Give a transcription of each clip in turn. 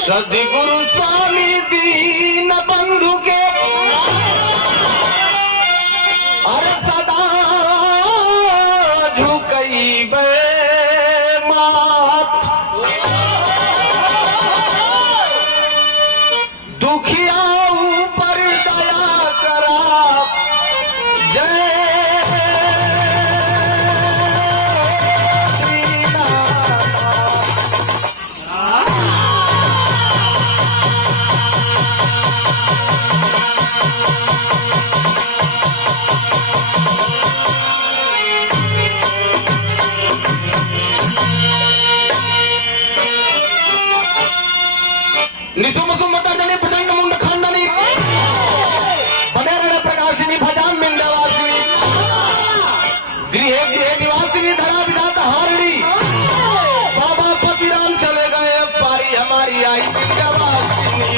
सद्गुरु स्वामी दीन बंधु के अरे सदा झुकैबे माथ, दुखिया ऊपर दया करा जय निसुमसुमतर्जनी प्रचंड मुंड खंडनी बनेरण प्रकाशिनी भजाम बिंदवासिनी गृहे गृहे निवासिनी धरा विधाता हारिणी बाबा पतिराम चले गए अब पारी हमारी आई बिंदवासिनी।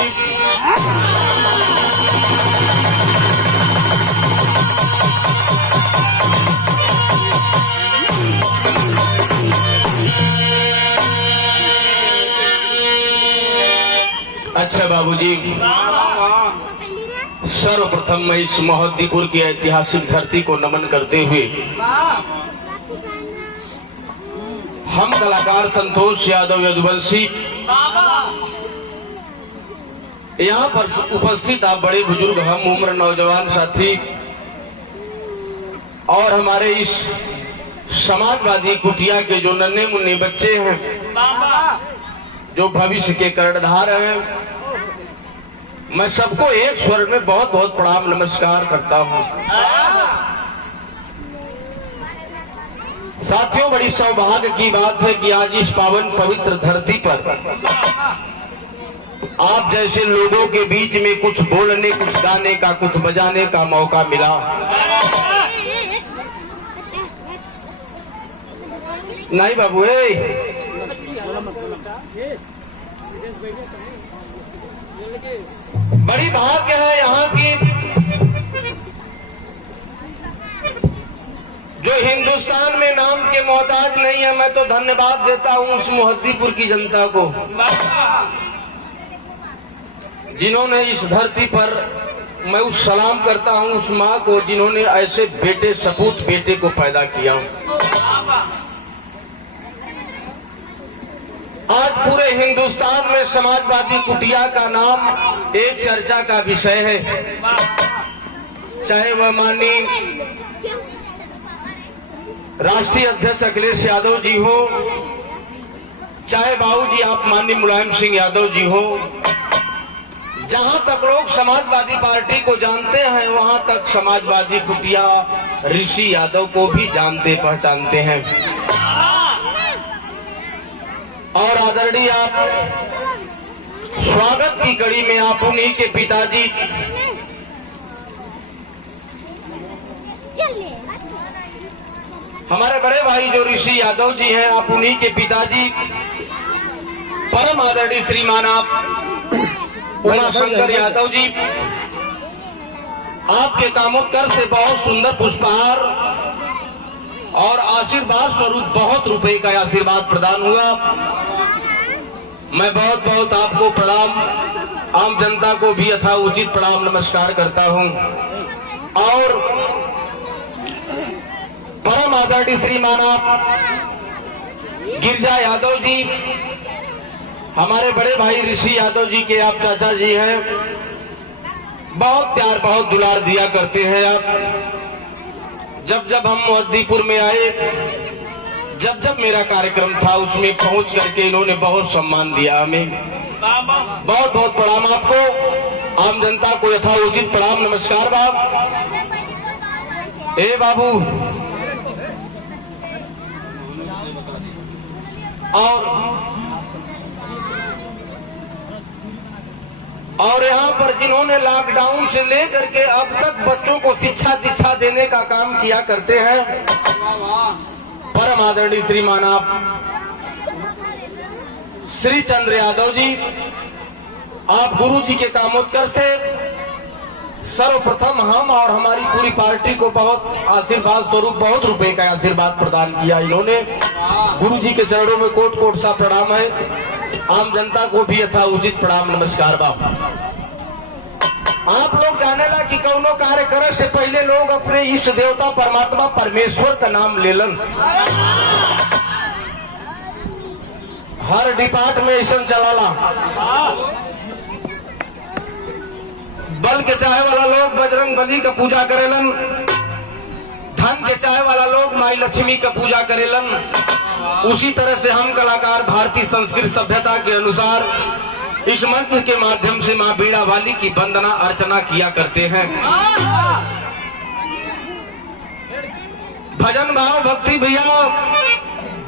अच्छा बाबूजी, सर्वप्रथम मैं इस मोहद्दीपुर की ऐतिहासिक धरती को नमन करते हुए हम कलाकार संतोष यादव यदुवंशी यहाँ पर उपस्थित आप बड़े बुजुर्ग, हम उम्र नौजवान साथी और हमारे इस समाजवादी कुटिया के जो नन्हे मुन्ने बच्चे हैं, जो भविष्य के कर्णधार हैं, मैं सबको एक स्वर में बहुत बहुत प्रणाम नमस्कार करता हूँ। साथियों, बड़ी सौभाग्य की बात है कि आज इस पावन पवित्र धरती पर आप जैसे लोगों के बीच में कुछ बोलने, कुछ गाने का, कुछ बजाने का मौका मिला। नहीं बाबू, बड़ी भाग्य है यहाँ की जो हिंदुस्तान में नाम के मोहताज नहीं है। मैं तो धन्यवाद देता हूँ उस मोहद्दीपुर की जनता को जिन्होंने इस धरती पर, मैं उस सलाम करता हूँ उस माँ को जिन्होंने ऐसे बेटे, सपूत बेटे को पैदा किया। आज पूरे हिंदुस्तान में समाजवादी कुटिया का नाम एक चर्चा का विषय है, चाहे वह माननीय राष्ट्रीय अध्यक्ष अखिलेश यादव जी हो, चाहे बाबूजी आप माननीय मुलायम सिंह यादव जी हो। जहां तक लोग समाजवादी पार्टी को जानते हैं, वहां तक समाजवादी कुटिया ऋषि यादव को भी जानते पहचानते हैं। और आदरणीय आप स्वागत की कड़ी में आप उन्हीं के पिताजी हमारे बड़े भाई जो ऋषि यादव जी हैं, आप उन्हीं के पिताजी परम आदरणीय श्रीमान आप उमाशंकर यादव जी, आपके कामोत्कर्ष से बहुत सुंदर पुष्पहार और आशीर्वाद स्वरूप बहुत रुपए का आशीर्वाद प्रदान हुआ। मैं बहुत बहुत आपको प्रणाम, आम जनता को भी यथा उचित प्रणाम नमस्कार करता हूं। और परम आदरणीय श्रीमान आप गिरजा यादव जी, हमारे बड़े भाई ऋषि यादव जी के आप चाचा जी हैं, बहुत प्यार बहुत दुलार दिया करते हैं आप। जब जब हम मोहद्दीपुर में आए, जब जब मेरा कार्यक्रम था उसमें पहुंच करके इन्होंने बहुत सम्मान दिया हमें। बहुत बहुत प्रणाम आपको, आम जनता को यथा उचित प्रणाम नमस्कार। बाप ए बाबू, और यहाँ पर जिन्होंने लॉकडाउन से लेकर के अब तक बच्चों को शिक्षा दीक्षा देने का काम किया करते हैं, परम आदरणीय श्रीमान आप श्री चंद्र यादव जी, आप गुरु जी के कामोत्कर्ष से सर्वप्रथम हम और हमारी पूरी पार्टी को बहुत आशीर्वाद स्वरूप बहुत रुपए का आशीर्वाद प्रदान किया इन्होंने। गुरु जी के चरणों में कोट कोट सा प्रणाम है। आम जनता को भी यथा उचित प्रणाम नमस्कार बा। आप लोग जाने ला कि कौनो कार्य करे से पहले लोग अपने इष्ट देवता परमात्मा परमेश्वर का नाम लेलन। हर डिपार्ट में ऐसा चलाला। बल के चाहे वाला लोग बजरंग बली का पूजा करेलन, धन के चाहे वाला लोग माई लक्ष्मी का पूजा करेलन। उसी तरह से हम कलाकार भारतीय संस्कृत सभ्यता के अनुसार इस मंत्र के माध्यम से माँ बीड़ा वाली की वंदना अर्चना किया करते हैं। भजन भाव भक्ति भैया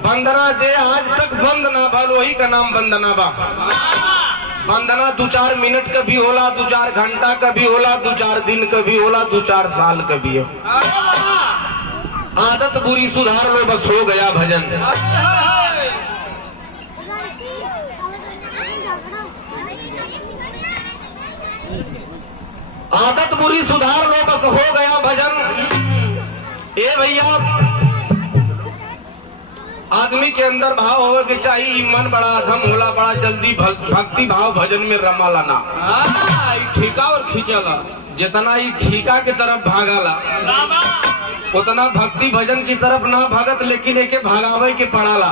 वंदना जे आज तक बंद ना भल वही का नाम वंदना बा। वंदना 2-4 मिनट का भी होला, 2-4 घंटा का भी होला, 2-4 दिन का भी होला, 2-4 साल का भी हो। आदत बुरी सुधार लो बस हो गया भजन। आदत बुरी सुधार लो बस हो गया भजन। ए भैया आदमी के अंदर भाव हो के चाहिए। मन बड़ा अधम होला, बड़ा जल्दी भक्ति भाव भजन में रमाला ना। ठीका और खींचाला जितना ही ठीका के तरफ भागाला उतना भक्ति भजन की तरफ ना भागत, लेकिन एके भागावे के पड़ाला।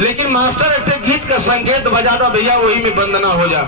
लेकिन मास्टर एक गीत का संकेत बजा दो भैया, वही में वंदना हो जा।